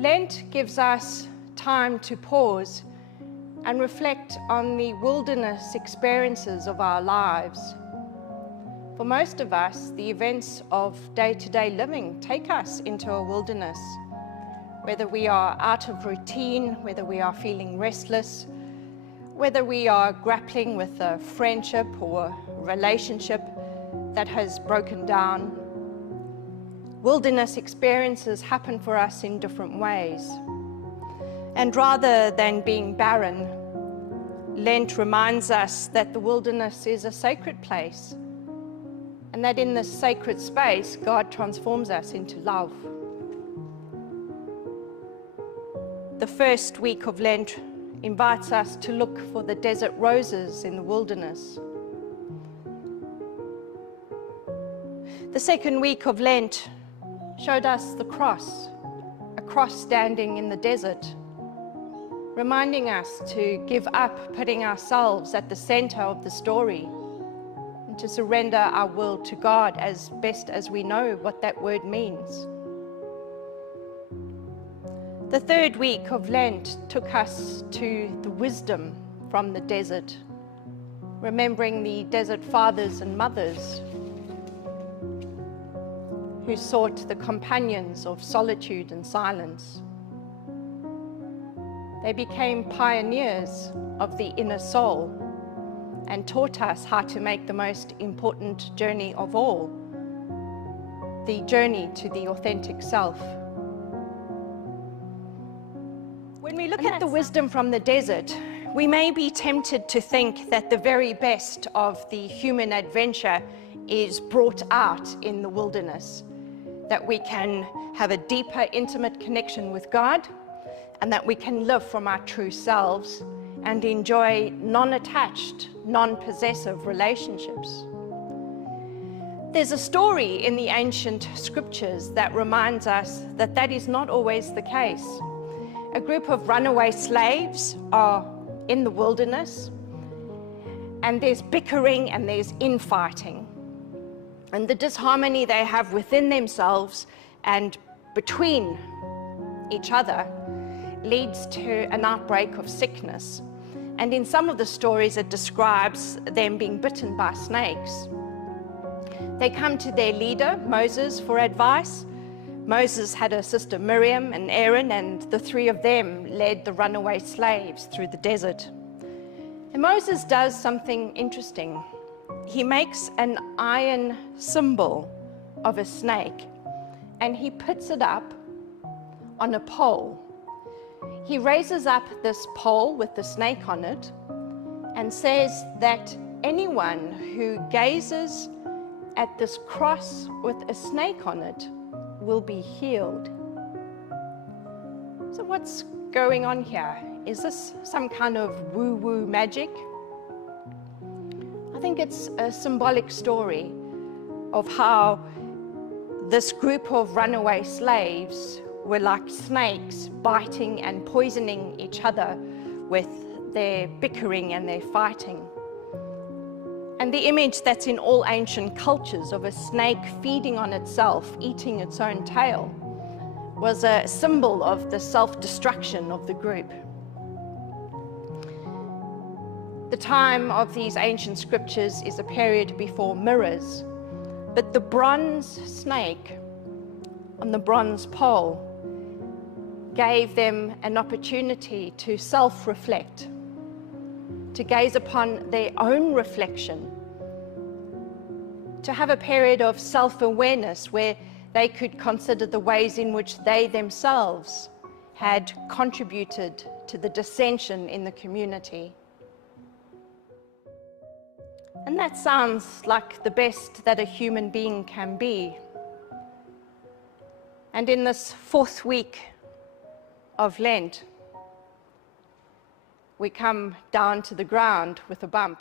Lent gives us time to pause and reflect on the wilderness experiences of our lives. For most of us, the events of day-to-day living take us into a wilderness. Whether we are out of routine, whether we are feeling restless, whether we are grappling with a friendship or a relationship that has broken down, wilderness experiences happen for us in different ways. And rather than being barren, Lent reminds us that the wilderness is a sacred place, and that in this sacred space, God transforms us into love. The first week of Lent invites us to look for the desert roses in the wilderness. The second week of Lent showed us the cross, a cross standing in the desert, reminding us to give up putting ourselves at the center of the story and to surrender our will to God as best as we know what that word means. The third week of Lent took us to the wisdom from the desert, remembering the desert fathers and mothers who sought the companions of solitude and silence. They became pioneers of the inner soul and taught us how to make the most important journey of all, the journey to the authentic self. When we look at the wisdom from the desert, we may be tempted to think that the very best of the human adventure is brought out in the wilderness, that we can have a deeper, intimate connection with God, and that we can live from our true selves and enjoy non-attached, non-possessive relationships. There's a story in the ancient scriptures that reminds us that that is not always the case. A group of runaway slaves are in the wilderness, and there's bickering and there's infighting. And the disharmony they have within themselves and between each other leads to an outbreak of sickness. And in some of the stories, it describes them being bitten by snakes. They come to their leader, Moses, for advice. Moses had a sister, Miriam and Aaron, and the three of them led the runaway slaves through the desert. And Moses does something interesting. He makes an iron symbol of a snake, and he puts it up on a pole. He raises up this pole with the snake on it and says that anyone who gazes at this cross with a snake on it will be healed. So what's going on here? Is this some kind of woo-woo magic? I think it's a symbolic story of how this group of runaway slaves were like snakes, biting and poisoning each other with their bickering and their fighting. And the image that's in all ancient cultures of a snake feeding on itself, eating its own tail, was a symbol of the self-destruction of the group. The time of these ancient scriptures is a period before mirrors, but the bronze snake on the bronze pole gave them an opportunity to self-reflect, to gaze upon their own reflection, to have a period of self-awareness where they could consider the ways in which they themselves had contributed to the dissension in the community. And that sounds like the best that a human being can be. And in this fourth week of Lent, we come down to the ground with a bump.